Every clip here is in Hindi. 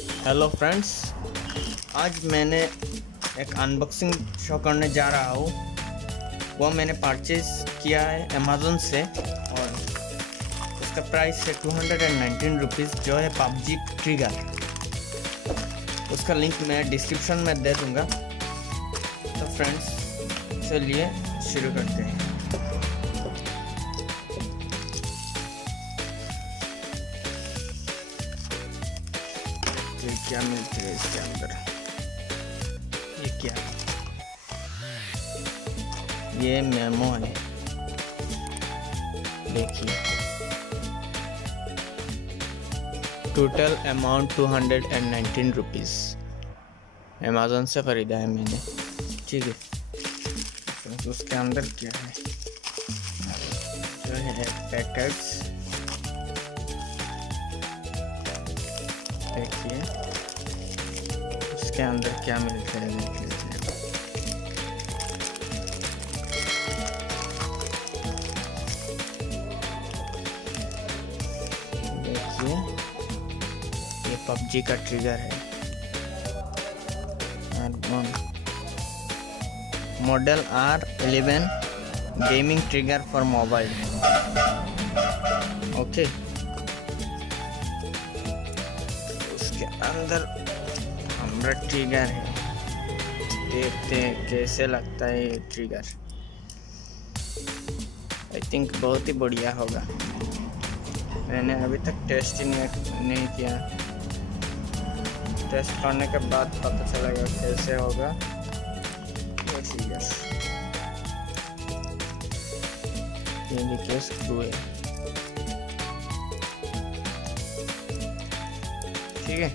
हेलो फ्रेंड्स, आज मैंने एक अनबॉक्सिंग शो करने जा रहा हूँ। वो मैंने परचेज़ किया है अमेज़न से और उसका प्राइस है 219 रुपीज़, जो है पबजी ट्रिगर। उसका लिंक मैं डिस्क्रिप्शन में दे दूँगा। तो फ्रेंड्स, चलिए शुरू करते हैं। ये क्या मिलता है इसके अंदर? ये क्या है? ये मेमो है, देखिए। Total amount 219 rupees. अमेज़न से ख़रीदा है मैंने, ठीक है। तो उसके अंदर क्या है? जो है पैकेट्स, देखिए उसके अंदर क्या मिलता है, देख लेते हैं। देखिए ये पबजी का ट्रिगर है। Model R11 gaming trigger for mobile. Okay, उसके अंदर हमारा ट्रिगर है। देखते हैं कैसे लगता है ये ट्रिगर। आई थिंक बहुत ही बढ़िया होगा। मैंने अभी तक टेस्ट ही नहीं किया। टेस्ट करने के बाद पता चलेगा कैसे होगा ये ट्रिगर। ये देखिए स्क्रू है, ठीक है।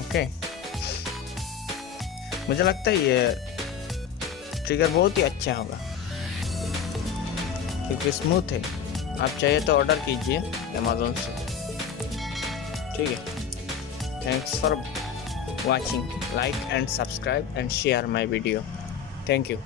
ओके, मुझे लगता है ये ट्रिगर बहुत ही अच्छा होगा क्योंकि स्मूथ है। आप चाहिए तो ऑर्डर कीजिए अमेज़न से, ठीक है। Thanks for watching. Like and subscribe and share my video. Thank you.